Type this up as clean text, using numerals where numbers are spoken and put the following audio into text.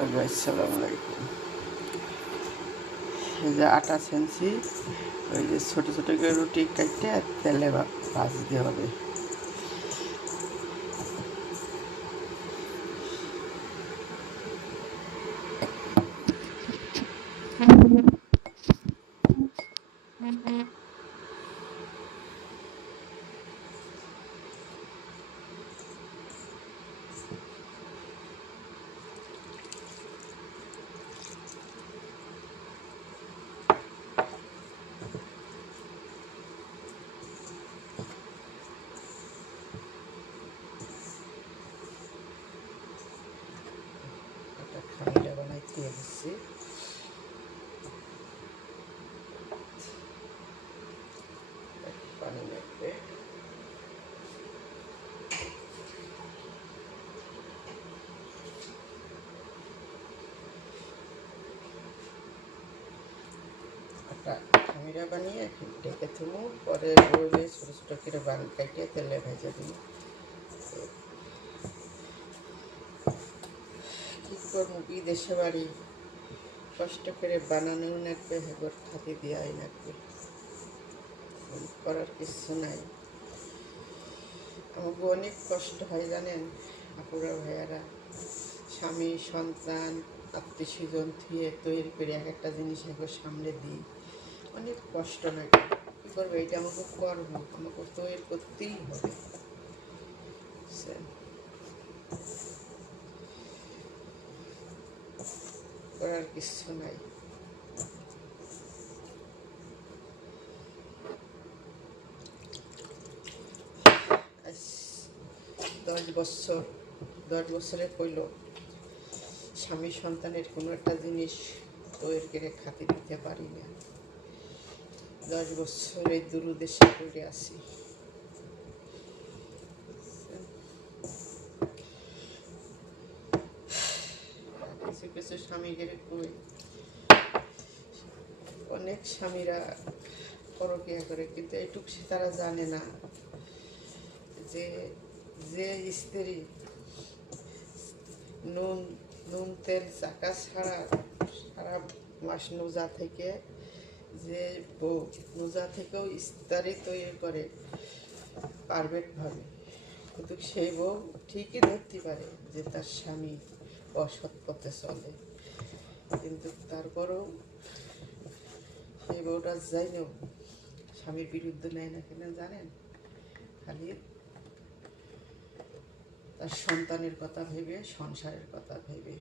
আসসালামু আলাইকুম। এই যে আটা ছেনছি, ওই যে ছোটো ছোটো করে রুটি কাটতে তেলে ভাজতে হবে। খামিটা বানাইতে দিচ্ছি। পানি লাগবে। খামিরা বানিয়ে ডেকে থুমু, পরে রইলে ছোটো ছোটো করে কাটিয়ে তেলে ভেজে দিই। কী করবো, বিদেশে বাড়ি, কষ্ট করে বানানোও লাগবে, হেগর খাতি দেওয়াই লাগবে, করার কিছু নাই। আমাকে অনেক কষ্ট হয় জানেন আপুরা ভাইয়ারা, স্বামী সন্তান আত্মীয় স্বজন থিয়ে তৈরি করে এক একটা জিনিস একবার সামনে দিই, অনেক কষ্ট লাগে। কী করবো, এটা আমাকে কর্ম, আমাকে তৈরি করতেই হবে, করার কিছু নাই। 10 বছরে কইল স্বামী সন্তানের কোনো একটা জিনিস তৈরি করে খাতে দিতে পারি না। 10 বছরে দূরদেশে করে আসি। কিছু কিছু স্বামীদের কই, অনেক স্বামীরা পরকিয়া করে, কিন্তু এটুকু তারা জানে না যে যে স্ত্রী নুন নুন তেল চাকা ছাড়া সারা মাস নোজা থেকে, যে বউ নোজা থেকেও ইস্তারি তৈরি করে পারফেক্টভাবে, কিন্তু সেই বউ ঠিকই ধরতে পারে যে তার স্বামী অসৎ পথে চলে, কিন্তু তারপরেও সেই বউটা যাইলেও স্বামীর বিরুদ্ধে নেয় না কেন জানেন? খালি তার সন্তানের কথা ভেবে, সংসারের কথা ভেবে।